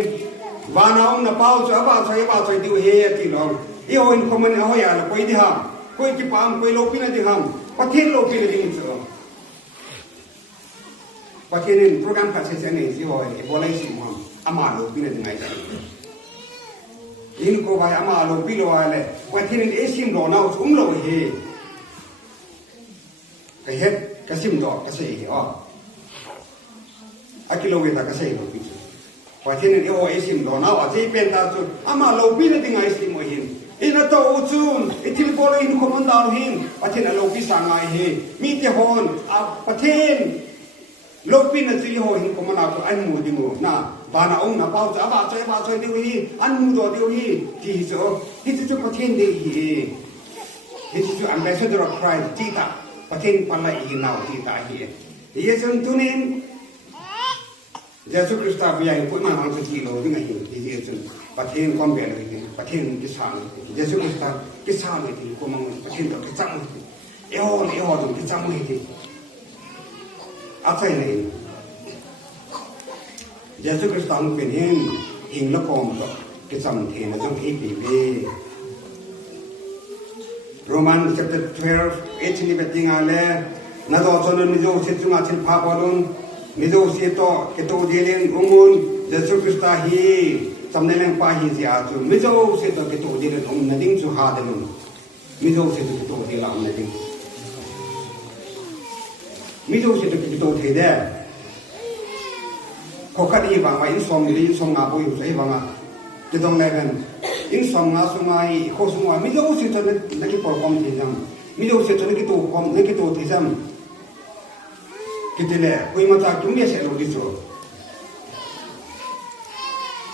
วานาองนับเอาจะบ้าใช้ดิวเฮียที่ลองอีโออินคอมมันเอาอย่างละคุยที่ห้ามคุยที่ปามคุยโลปินะที่ห้ามประเทศโลปินะที่มุ่งสู่ประเทศนี้โปรแกรมการเสียเนี่ยสิว่าไอ้บอลไอ้สิมันอามาโลปินะที่ไหนจ้ะอินโกบายอามาโลปิโลอะไรประเทศนี้เอซิมโลน่าอุ้มโลเฮก็เฮ็ดก็ซิมดอกก็เสียอ๋ออากิโลเวตาก็เสียโลปิประเทศนี้เอโอเอซิมโลน่าว่าจะเป็นตาจุอามาโลปินะที่ไหนสิมหินอินตัวอุจุนอิทิลโกลอินคอมันดาวหินประเทศโลปิสังไงเฮมีเทฮอนประเทศโลปินะที่โฮหินคอมันดาวอันมูดิโมนะบานาองนะเป้าจะบ้าใจดิวฮีอันมูดดิวฮีที่สุดที่สุดประเทศนี้ที่สุด Ambassador of Christ ที่ตาประเทศปัลลัยหินเอาที่ตาเฮเยซูตุนินเยซูคริสต์วิญญาณพูดมาทางสติโลดึงไงที่เยซูประเทศความเบียดเลยประเทศกิจการเยซูคริสต์กิจการเลยที่กูมองประเทศตัวกิจการเลยเอโอตัวกิจการเลยที่อาศัยเลยเยซูคริสต์เป็นหิงละกองตัวกิจการเทนจงที่ปีเบโรมัน chapter 12 8นี่เป็นยังไงเลยนั่นก็ส่วนนึงจะเชื่อจุงอาชิลพาบอลุนมิโดเสียโตเกโตเจเลนองุนเยซูคริสต์ฮีสำเนียงป้าฮีเสียจุมิโดเสียโตเกโตเจเลนองนัดิ้งสุฮาเดลุนมิโดเสียโตเกโตเจเลนองนัดิ้งมิโดเสียโตเกโตเทเดเขาคัดอีบางว่าอินสองลีสองงาบุยใช่บางอ่ะจะต้องเลกันอินสองงาสองงาอีโคสองงามิโดเสียโตนักกีฬาคอมเทซัมมิโดเสียโตนักกีฬาคอมนักกีฬาเทซัมकितने कोई मत क्यों नहीं ऐसे लोग इसो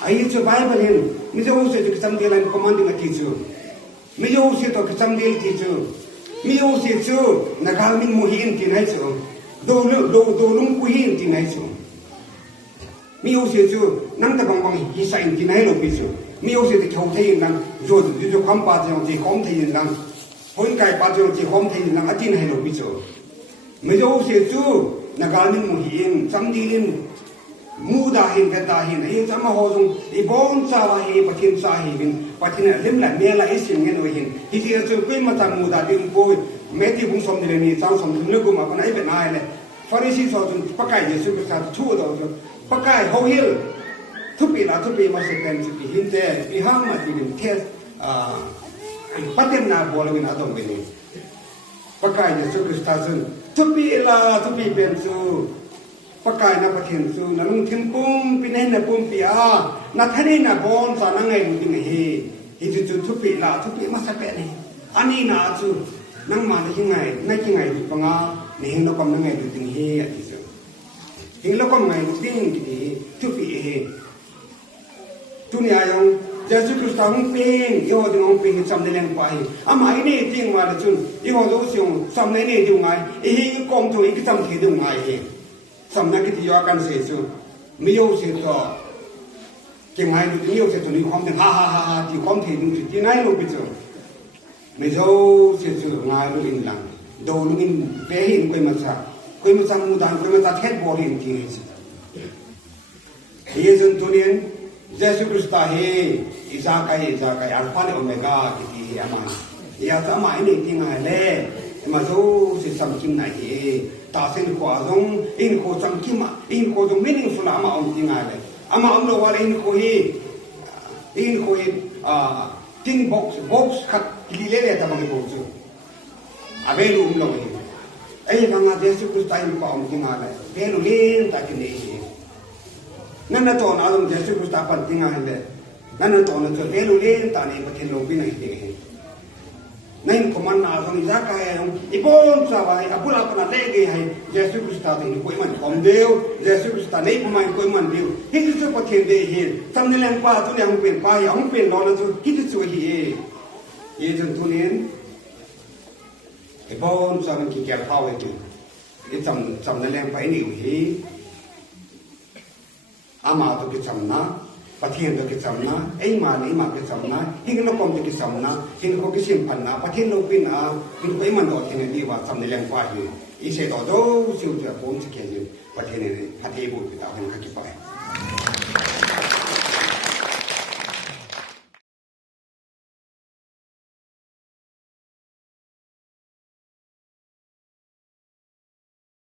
आई जो बाइबल है मुझे उसे तो किस्म दिया लाइन कमांडिंग टीचर मुझे उसे तो किस्म दिया टीचर मुझे उसे जो नगाल में मुहीन की नहीं सो दो लुंग कुहीन की नहीं सो मुझे उसे जो नंग तक बंग हिस्सा इनकी नहीं लोग इसो มีโอเสียที่เขาเทียนนั่งโยนอยู่ความป่าจะที่เขาเทียนนั่งคนไก่ป่าจะที่เขาเทียนนั่งอาจินให้เราพิจารไม่โอเสียจู่นักการเมืองมุหินสัมดีลินมูดาหินกันตาหินไอ้สามหัวจงอีบอนซาลาหิปะทินซาหินปะทินเล่มหลังเมียละไอ้สิ่งเงี้ยหน่วยหินที่ที่จะเป็นมาจากมูดาดินโวยเมติบุญสมเด็จนี่สามสมเด็จนึกว่ามันไอ้เป็นนายเลยฟาริสีสอนจนปะไก่เยซูคริสต์ชั่วเราจนปะไก่เขาเฮลทุกปีละทุกปีมาเสด็จสิหินเจปีห้ามมาที่ดินเทสปัตเตมนาบอลวินาตรงนี้ปะไก่เยซูคริสต์จนทุกปีละทุกปีเป็นซูปะไก่นับประเทศซูนั่งทิ้งปุ่มปีนี้นับปุ่มปีนับท่านี้นับบอลสานังไงดูดิเฮฮิจุดทุกปีละทุกปีมาเสด็จนี่อันนี้น่าจูนั่งมาได้ยังไงนั่งยังไงดูปังอาเนี่ยเรากำลังไงดูดิเฮอ่ะที่สุดเห็นเรากำลังไงดูดิ้งกี่ทุกปีเฮทุนยายังเยซูคริสต์องเป็นยอดองเป็นสำเร็จไปอามาอินี่จริงว่าจุนยอดองสิ่งสำเร็จนี่ดูไงเฮ้ยกองทุนอีกสำเร็จดูไงเฮสำนักที่ยอกันเสียจุนไม่ยอเสียต่อเก่งไงดูไม่ยอเสียตัวนี้ความถึงฮ่าที่ความถึงที่ไหนลูกไปจุนไม่ยอเสียจุนไงลูกอินหลังดูลูกอินเปย์หินคุยมาซามุดานคุยมาซาเทศบอลหินที่นี่สิเฮ้ยจุนตัวนี้เยซูคริสต์เฮอิสากายอัลฟาและโอเมก้าที่อามาอยากจะมาอินที่ไงเล่มาดูสิสัมกิมไหนเฮตาเส้นขวาจงอินโคสัมกิมอินโคจงไม่นิ่งสุดอามาอมที่ไงเลยอามาอมเราว่าอินโคเฮทิ้งบ็อกซ์ขัดลีเล่ๆทำอะไรบ็อกซ์อาเบลูเราเฮไอ้บางอาเยซูคริสต์อินโคอมที่ไงเลยเบลูเล่นตากินเองนั่นน่ะตัวนั้นเยซูคริสต์ปันติงาเห็นเลยนั่นน่ะตัวนั้นตัวเลี้ยงเลี้ยงตาเนี่ยประเทศโลกเป็นอะไรเนี่ยนั่นก็มันน่าสงสารกันอีปอนสาวไอ้อาบุลาปนัดเล่ให้เยซูคริสต์ที่นี่คุยมันคอมเดียวเยซูคริสต์นี่ผมไม่คุยมันเดียวที่ที่สุดประเทศเดียวทำในแรงป้าตัวนี้มันเป็นป้าอย่างเป็นร้อนแล้วที่ที่สุดเย่จนตัวนี้ไอ้ปอนสาวมันกี่แก่เข้าไอ้จุดไอ้ทำในแรงไปนี่เฮ้อามาตัวกิจสำนักประเทศตัวกิจสำนักไอ้มาเนี่ยมากิจสำนักหิ้งเราคงตัวกิจสำนักหิ้งเขากิจสิมพันนะประเทศเราเป็นหิ้งไอ้มันโดดที่นี่ดีว่าทำในแรงกว่าอยู่อีเสดโดสิ่งที่ผมจะเขียนอยู่ประเทศนี้ประเทศบุตรเราเป็นข้ากิจไป